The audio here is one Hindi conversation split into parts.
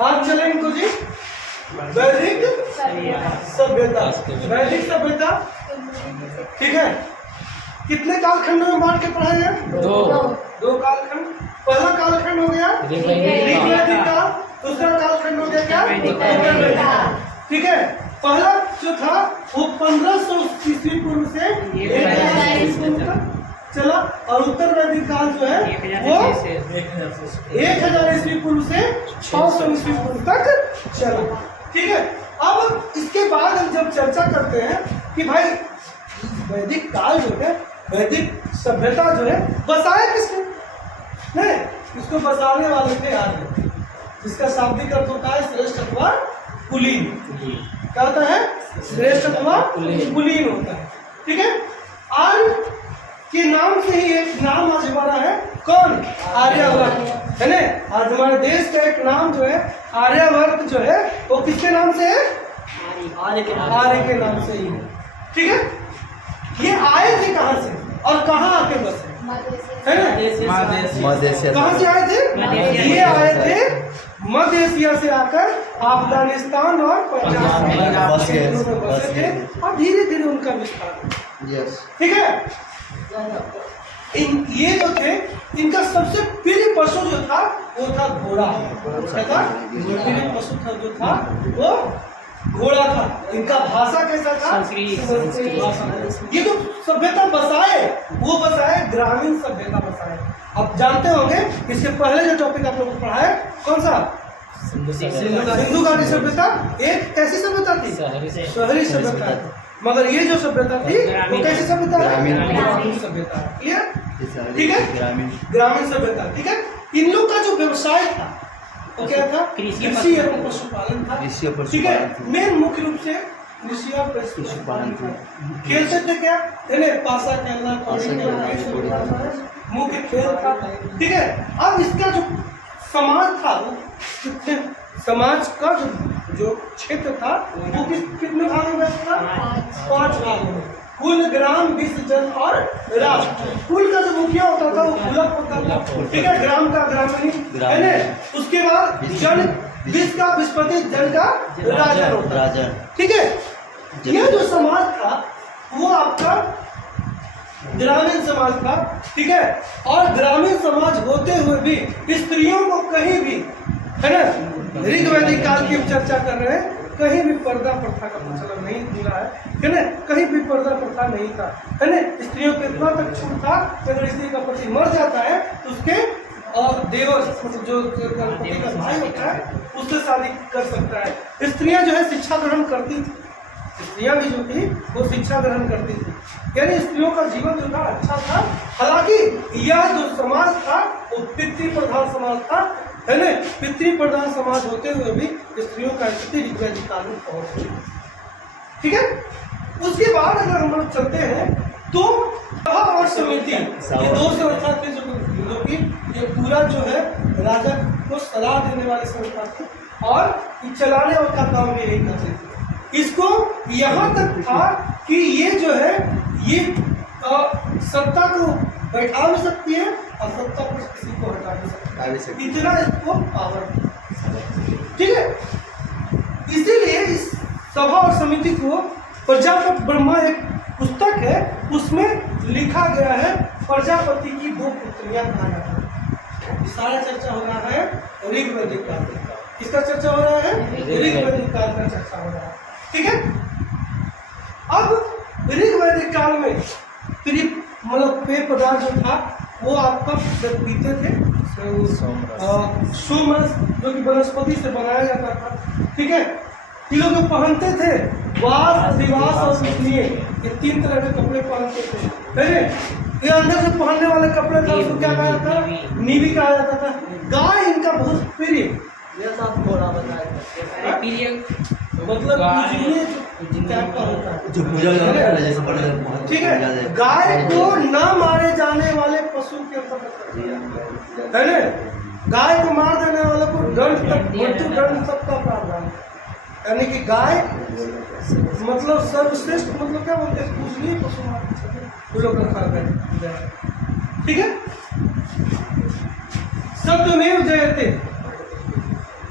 आज चले इनको जी वैदिक सभ्यता। वैदिक सभ्यता ठीक है। कितने कालखंड में बांट के पढ़ाया गया? दो कालखंड। पहला कालखंड हो गया ऋग्वैदिक काल, दूसरा कालखंड हो गया क्या? उत्तरवैदिक काल। ठीक है। पहला जो था वो 1500 ईस्वी पूर्व से 1000 ईस्वी पूर्व तक चला, और उत्तर वैदिक काल जो है वो 1000 ईस्वी पूर्व से 600 ईस्वी पूर्व तक चला। ठीक है। अब इसके बाद हम जब चर्चा करते हैं कि भाई वैदिक काल जो है, वैदिक सभ्यता जो है बसाया किसने? नहीं, इसको बसाने वाले थे आर्य, जिसका शाब्दिक अर्थ होता है श्रेष्ठ अथवा कुलीन। क्या होता है? श्रेष्ठ अथवा कुलीन होता है। ठीक है। आर्य के नाम से ही एक नाम आज हमारा है, कौन? आर्यावर्त है ना। आज हमारे देश का एक नाम जो है आर्यावर्त जो है वो किसके नाम से है? आर्य के नाम से ही है। ठीक है। ये आए थे कहाँ से और कहाँ आके बसे? है ना। कहाँ से आए थे? ये आए थे मध्य एशिया से आकर अफगानिस्तान और पंजाब में बसे थे, और धीरे धीरे उनका विस्तार। ठीक है। ये जो थे इनका सबसे प्रिय पशु जो था वो था घोड़ा। क्या था? प्रिय पशु था जो था वो घोड़ा था। इनका भाषा कैसा था? संस्कृत भाषा। ये जो सभ्यता बसाए वो बसाए ग्रामीण सभ्यता बसाए। अब जानते होंगे इससे पहले जो टॉपिक आप लोगों को पढ़ा है कौन सा? सिंधु घाटी सभ्यता एक कैसी सभ्यता थी? शहरी सभ्यता। मगर ये जो सभ्यता थी वो कैसी सभ्यता है? ग्रामीण सभ्यता। क्लियर? ठीक है। ग्रामीण सभ्यता। ठीक है। इन लोग का जो व्यवसाय था वो क्या था? कृषि एवं पशुपालन था। ठीक है। मेन मुख्य रूप से कृषि और पशुपालन था। खेलते थे क्या? पासा खेलना, मुख्य खेल था। ठीक है। अब इसका जो समाज था वो समाज का जो क्षेत्र था वो कितने भागों में था? 5 भागों में। कुल, ग्राम, विश्व, जन और राष्ट्र। कुल का जो मुखिया होता था वो कुलक होता था। ठीक है। ग्राम का ग्रामीण है ना। उसके बाद जन, विश्व का विस्पति, जन का राजन होता है। ठीक है। यह जो समाज था वो आपका ग्रामीण समाज था। ठीक है। और ग्रामीण समाज होते हुए भी स्त्रियों को कहीं भी, है ना, ऋग्वैदिक काल की हम चर्चा कर रहे हैं, कहीं भी पर्दा प्रथा का प्रचलन नहीं मिला है ना। कहीं भी पर्दा प्रथा नहीं था, है ना। स्त्रियों को इतना तक छूट था कि अगर स्त्री का पति मर जाता है तो उसके और देवर जो पति का भाई होता है उससे शादी कर सकता है। स्त्रियां जो है शिक्षा ग्रहण करती थी। स्त्रियां भी जो थी वो शिक्षा ग्रहण करती थी, यानी स्त्रियों का जीवन जो था अच्छा था। हालांकि यह जो समाज था वो पितृ प्रधान समाज था, है ना। पितृ प्रधान समाज होते हुए भी स्त्रियों का स्थिति ऋग्वैदिक काल में पहुंच गई। ठीक है। उसके बाद अगर हम लोग चलते हैं तो सभा और समिति, ये 2 संस्था थे जो कि ये पूरा जो है राजा को सलाह देने वाले संस्था थे और चलाने का काम भी यही करते थे। इसको यहाँ तक था कि ये जो है ये सत्ता को बैठा भी सकती है और सत्ता को किसी को हटा भी सकती है। इतना इसको पावर। ठीक है। इसीलिए इस सभा और समिति को प्रजापति ब्रह्मा एक पुस्तक है उसमें लिखा गया है प्रजापति की 2 पुत्रियां कहा जाता है। सारा चर्चा हो रहा है ऋग्वैदिक काल का। किसका चर्चा हो रहा है? ऋग्वैदिक काल का चर्चा हो रहा है। ठीक है। अब ऋग्वैदिक काल में मतलब पेय पदार्थ जो था वो आपका पीते थे सोमरस, जो कि वनस्पति से बनाया जाता था। ठीक है। ये लोग जो पहनते थे वास, अधिवास और विष्णीय, ये 3 तरह के कपड़े पहनते थे। है ये अंदर से पहनने वाले कपड़े था उसको क्या कहा जाता था? नीवी कहा जाता था। गाय इनका बहुत प्रिय, जैसा आप घोड़ा बताया मतलब टाइप का होता है जो पूजा जैसे। ठीक है। गाय को न मारे जाने वाले पशु के अंतर्गत है ना। गाय को मार देने वाले को दंड तक, मृत्यु दंड तक का प्रावधान। यानी कि गाय मतलब सर्वश्रेष्ठ, मतलब क्या बोलते हैं, पूजनीय पशु मार लोग रखा गया। ठीक है। सत्यमेव जयते,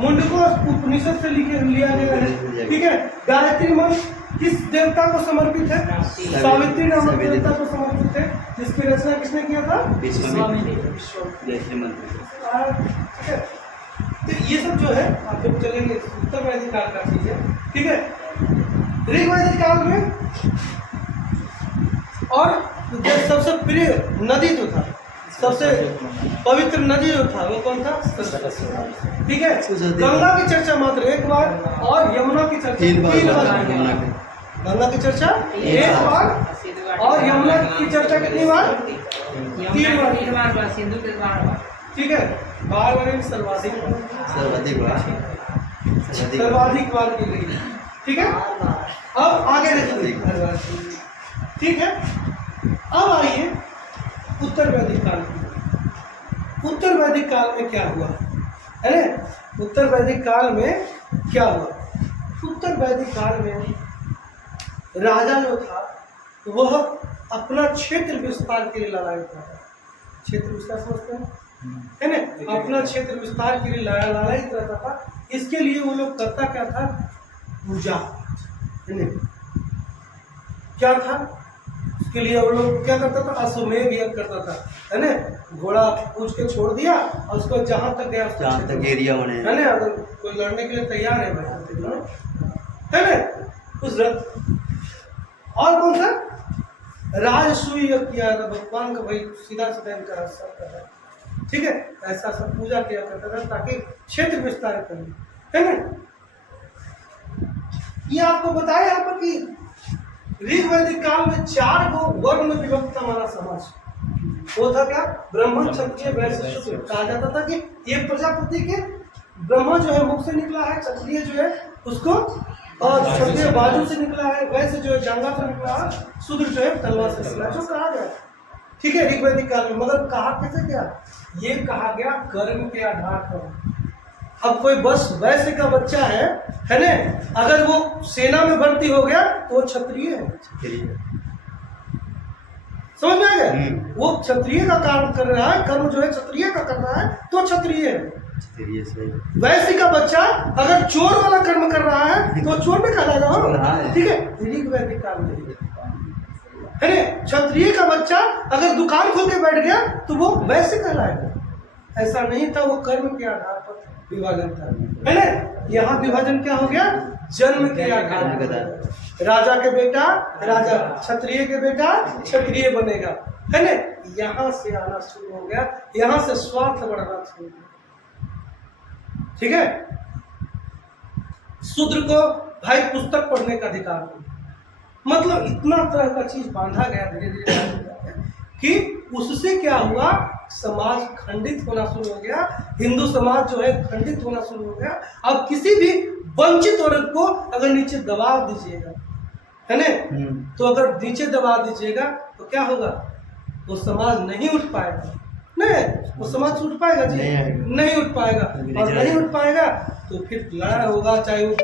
मुंडको उपनिषद से लिया गया है। ठीक है, गायत्री मंत्र किस देवता को समर्पित है? सावित्री नामक देवता को समर्पित है, जिसकी रचना किसने किया था? ठीक है, तो ये सब जो है आप जब चलेंगे उत्तर वैदिक काल का चीज है। ठीक है, ऋग वैदिक काल में और जो सबसे प्रिय नदी जो था, सबसे पवित्र नदी जो था वो कौन था? ठीक है, गंगा की चर्चा मात्र एक बार और यमुना की चर्चा 3 बार। गंगा की चर्चा 1 बार और यमुना की चर्चा कितनी बार? 3 बार। सिंधु के बार। ठीक है, बार सर्वाधिक बार की गई। ठीक है, अब आगे देखिए। ठीक है, अब आइए उत्तर वैदिक काल में। उत्तर वैदिक काल में क्या हुआ है ना? उत्तर वैदिक काल में क्या हुआ? उत्तर वैदिक काल में राजा जो था वह अपना क्षेत्र विस्तार के लिए लड़ाई था। क्षेत्र विस्तार समझते हैं है ना? अपना क्षेत्र विस्तार के लिए लड़ाई करता था। इसके लिए वो लोग करता क्या था? पूजा है ना? क्या था उसके लिए? वो लोग क्या करता था? अश्वमेध यज्ञ करता था, है ना? घोड़ा पूछ के छोड़ दिया और उसको जहां तक गया जहां तक एरिया बने, है ना? अगर कोई लड़ने के लिए तैयार है है ना? उस और कौन सा राजसूय यज्ञ किया था भगवान का, भाई सीधा सीधा इनका सब कर रहा है। ठीक है, ऐसा सब पूजा किया करता था ताकि क्षेत्र विस्तार करें, है ना? ये आपको बताया यहाँ पर कि ऋग वैदिक काल में 4 गो वर्ण में विभक्त हमारा समाज। वो था क्या? ब्राह्मण, क्षत्रिय, वैश्य, शूद्र। कहा जाता था कि ये प्रजापति के ब्रह्मा जो है मुख से निकला है, क्षत्रिय जो है उसको और क्षत्रिय बाजू से निकला है, वैश्य जो है जांघा से निकला है, शूद्र जो है तलवार से निकला है, जो कहा गया। ठीक है, ऋग वैदिक काल में। मगर कहा कैसे गया? ये कहा गया कर्म के आधार पर। अब कोई बस वैश्य का बच्चा है ना? अगर वो सेना में भर्ती हो गया तो वो क्षत्रिय है। समझ में आ गया? वो क्षत्रिय का काम कर रहा है, कर्म जो है क्षत्रिय का कर रहा है तो क्षत्रिय है। वैश्य का बच्चा अगर चोर वाला कर्म कर रहा है तो चोर में कहलाएगा। ठीक है, ऋग वैदिक काल में है ना? क्षत्रिय का बच्चा अगर दुकान खोल के बैठ गया तो वो वैश्य कहलाएगा। ऐसा नहीं था, वो कर्म के आधार पर विभाजन था, है ना? यहाँ विभाजन क्या हो गया? जन्म के आधार पर। राजा के बेटा राजा, क्षत्रिय के बेटा क्षत्रिय बनेगा, है ना? यहाँ से आना शुरू हो गया, यहाँ से स्वार्थ बढ़ना शुरू हो गया। ठीक है, शूद्र को भाई पुस्तक पढ़ने का अधिकार नहीं। मतलब इतना तरह का चीज बांधा गया धीरे धीरे कि उससे क्या हुआ? समाज खंडित होना शुरू हो गया। हिंदू समाज जो है खंडित होना शुरू हो गया। अब किसी भी वंचित वर्ग को अगर नीचे दबा दीजिएगा, है ना? तो अगर नीचे दबा दीजिएगा तो क्या होगा? वो समाज नहीं उठ पाएगा। नहीं, वो समाज उठ पाएगा जी? नहीं उठ पाएगा। और नहीं उठ पाएगा तो फिर लड़ाई होगा, चाहे वो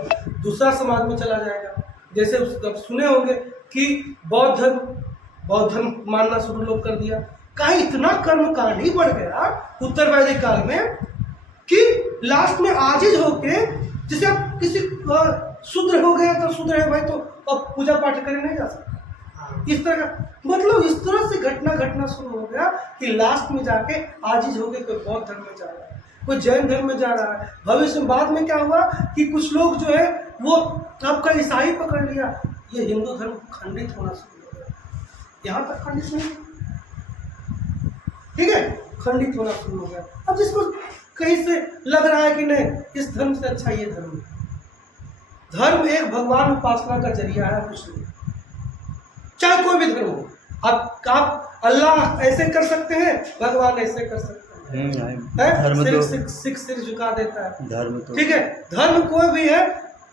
दूसरा समाज में चला जाएगा। जैसे अब सुने होंगे कि बौद्ध धर्म मानना शुरू लोग कर दिया। कहीं इतना कर्मकांड ही बढ़ गया उत्तर वैदिक काल में कि लास्ट में आजिज होके, जैसे आप किसी शूद्र हो गया तो शूद्र है भाई तो अब पूजा पाठ करने नहीं जा सकता। इस तरह का मतलब इस तरह से घटना शुरू हो गया कि लास्ट में जाके आजिज होके कोई बौद्ध धर्म में जा रहा है, कोई जैन धर्म में जा रहा है। भविष्य में बाद में क्या हुआ कि कुछ लोग जो है वो आपका ईसाई पकड़ लिया। ये हिंदू धर्म खंडित होना शुरू हो गया। यहाँ तक खंडित नहीं, ठीक है, खंडित होना शुरू हो गया। अब जिसको कहीं से लग रहा है कि नहीं इस धर्म से अच्छा ये धर्म है। धर्म एक भगवान उपासना का जरिया है, कुछ नहीं, चाहे कोई भी धर्म हो। आप अल्लाह ऐसे कर सकते हैं, भगवान ऐसे कर सकते हैं। धर्म तो सिख सिर झुका देता है धर्म तो, ठीक है। धर्म कोई भी है,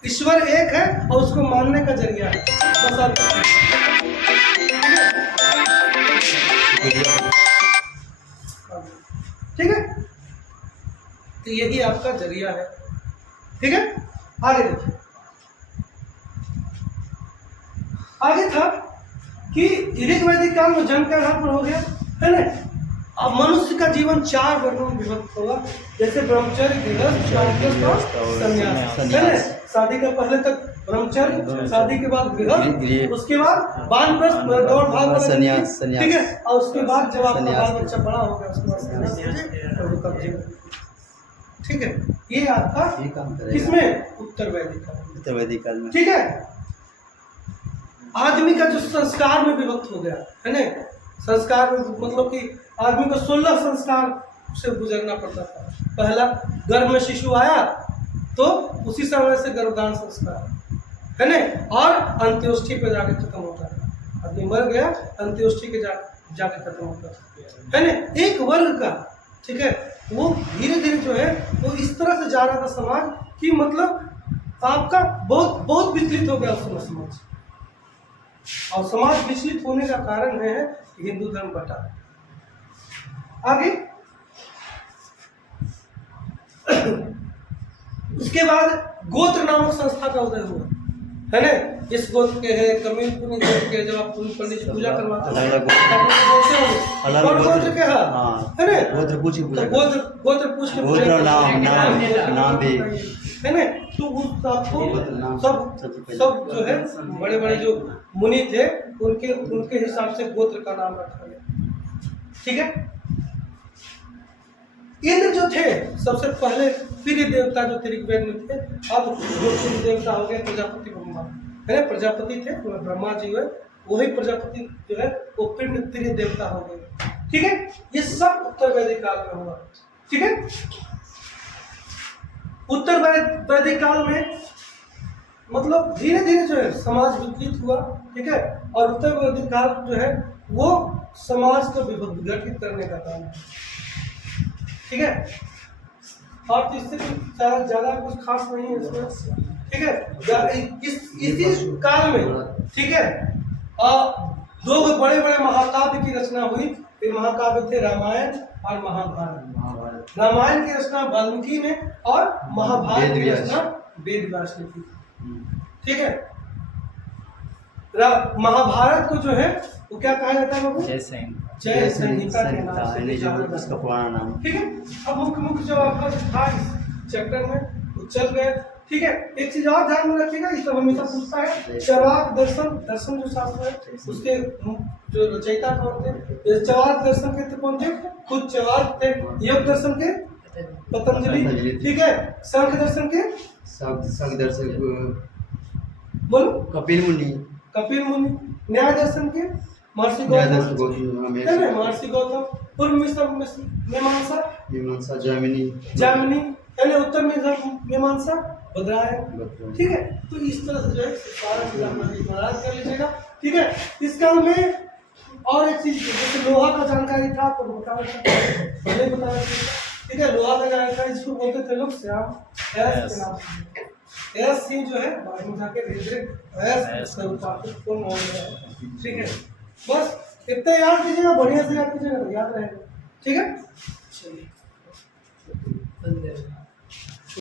ईश्वर एक है और उसको मानने का जरिया है बस। ठीक है, तो यही आपका जरिया है। ठीक है, आगे देखिए। आगे था कि ऋग वैदिक काल में जन्म के आधार पर हो गया, है ना। अब मनुष्य का जीवन 4 वर्गों में विभक्त होगा, जैसे ब्रह्मचर्य, गृहस्थ, वानप्रस्थ और संन्यास, है ना। शादी का पहले तक ब्रह्मचर्य, शादी के बाद गृहस्थ, उसके बाद वानप्रस्थ दौड़ भाग वाला, संन्यास, ठीक है, और उसके बाद जब आपका बाल बच्चा बड़ा हो गया उसके बाद संन्यास कीजिए। ठीक है, ये आपका किसमें, उत्तर वैदिक काल में, ठीक है। आदमी का जो संस्कार में विभक्त हो गया है ना, संस्कार में मतलब कि आदमी को 16 संस्कार से गुजरना पड़ता था। पहला, गर्भ में शिशु आया तो उसी समय से गर्भदान संस्कार, है ना, और अंत्योष्ठी पे जाके खत्म होता था। आदमी मर गया, अंत्योष्ठी के जाके खत्म होता था, है ना। एक वर्ग का, ठीक है, वो धीरे धीरे जो है वो इस तरह से जा रहा था समाज कि मतलब आपका बहुत बहुत विचलित हो गया उस समय समाज। और समाज विचलित होने का कारण है कि हिंदू धर्म बटा। आगे उसके बाद गोत्र नामक संस्था का उदय हुआ, है ना। इस गोत्र के है, कमील पुनी गोत्र के, जब आप पंडित जी पूजा करवाते हैं कौन गोत्र के है ना, गोत्र पूछ के पूजा, नाम भी, है ना। तो उस आपको सब जो है बड़े बड़े जो मुनि थे उनके हिसाब से गोत्र का नाम रखा गया, ठीक है। इंद्र जो थे सबसे पहले प्रिय देवता जो त्रिवेद में थे, अब जो प्रिय देवता हो गए प्रजापति ब्रह्मा, है ना। प्रजापति थे ब्रह्मा जी हुए, वही प्रजापति जो है वो प्रिय देवता हो गए, ठीक है। ये सब उत्तर वैदिक काल में हुआ, ठीक है। उत्तर वैदिक काल में मतलब धीरे धीरे जो है समाज विकसित हुआ, ठीक है। और उत्तर वैदिक काल जो है वो समाज को विघटित करने का काम है, ठीक है। और इससे ज्यादा कुछ खास नहीं है इसमें, ठीक है। इसी काल में, ठीक है, 2 बड़े बड़े महाकाव्य की रचना हुई। ये महाकाव्य थे रामायण और महाभारत। रामायण की रचना वाल्मीकि ने और महाभारत की रचना वेद व्यास ने की, ठीक है। महाभारत को जो है वो क्या कहा जाता है बाबू, जय संहिता के नाम से उसका पुराना नाम, ठीक है। अब मुख्य जो आपका था इस चैप्टर में वो चल गए, ठीक है। एक चीज और ध्यान में रखिएगा, इस सब हमेशा पूछता है, चराग दर्शन जो शास्त्र है उसके जो रचयिता कौन थे। चराग दर्शन के कौन थे, खुद चराग थे। योग दर्शन के पतंजलि, ठीक है। सांख्य दर्शन के बोलो कपिल मुनि। न्याय दर्शन के महर्षि गौतम। पूर्व मीमांसा जामिनी, पहले उत्तर मीमांसा बदरायण, ठीक है। तो इस तरह से जो है सारा चीज आप कर लीजिएगा, ठीक है। इस काल में और एक चीज जैसे लोहा का जानकारी था आपको पहले बताया, ठीक है। लोहा का जानकारी जिसको बोलते थे लोग श्याम के नाम से, एस सिंह जो है बाद में जाके धीरे एस रूपांतरित हो गया, ठीक है। बस इतना याद कीजिएगा, बढ़िया से याद कीजिएगा, याद रहेगा, ठीक है। चलिए।